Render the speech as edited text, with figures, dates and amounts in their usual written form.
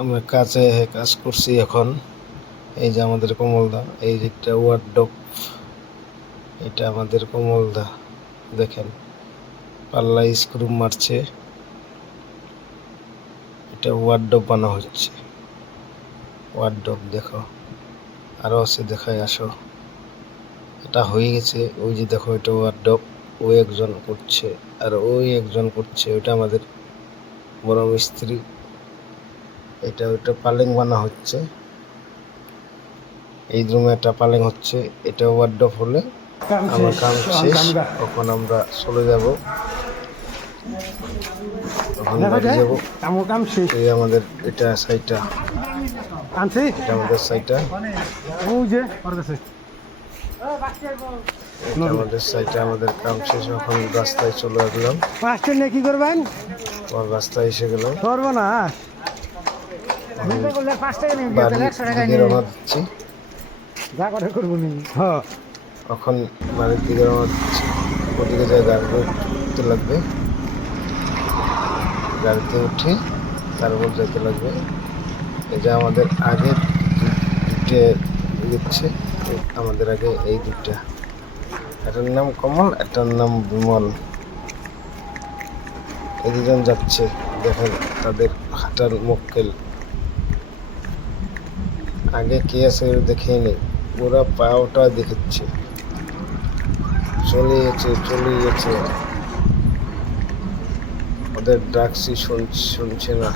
আমরা কাজে কাজ করছি এখন। এই যে আমাদের কমলদা, এই যে একটা ওয়ার্ডরোব, এটা আমাদের কমলদা। দেখেন পাল্লা স্ক্রু মারছে, এটা ওয়ার্ডরোব বানানো হচ্ছে। ওয়ার্ডরোব দেখো, আরো আছে, দেখায় আসো। এটা হয়ে গেছে, ওই যে দেখো এটা ওয়ার্ডরোব, ওই একজন করছে আর ওই একজন করছে, ওইটা আমাদের বড় মিস্ত্রি। এটা ওইটা পালেং বানা হচ্ছে, এই রুমে একটা পালেং হচ্ছে। এটা ওয়ার্ডরোব হলে আমার কাম শেষ। তখন আমরা চলে যাব, তখন বাড়ি যাব। এই আমাদের এটা সাইটা, এটা আমাদের সাইটা, এটা আমাদের সাইটা। আমাদের কাম শেষ, এখন রাস্তায় চলে আসলাম। কি করবেন? রাস্তায় এসে গেলাম, করবো না, বাড়ির দিকে রওনা দিচ্ছি। যা করে করবো নি। হ্যাঁ, এখন বাড়ির দিকে রওনা দিচ্ছি। ওদিকে যায় গাড়ি উঠতে লাগবে, গাড়িতে উঠে তারপর যেতে লাগবে। এই যে আমাদের আগে দুটো দিচ্ছে, আমাদের আগে এই দুটা, এটার নাম কমল, এটার নাম বিমল। এই দুজন যাচ্ছে, দেখেন তাদের হাঁটার মক্কেল। আগে কে আছে দেখেই নেই, ওরা পাওটা দেখাচ্ছে। চলে গেছে, ওদের ডাকছি শুনছে না।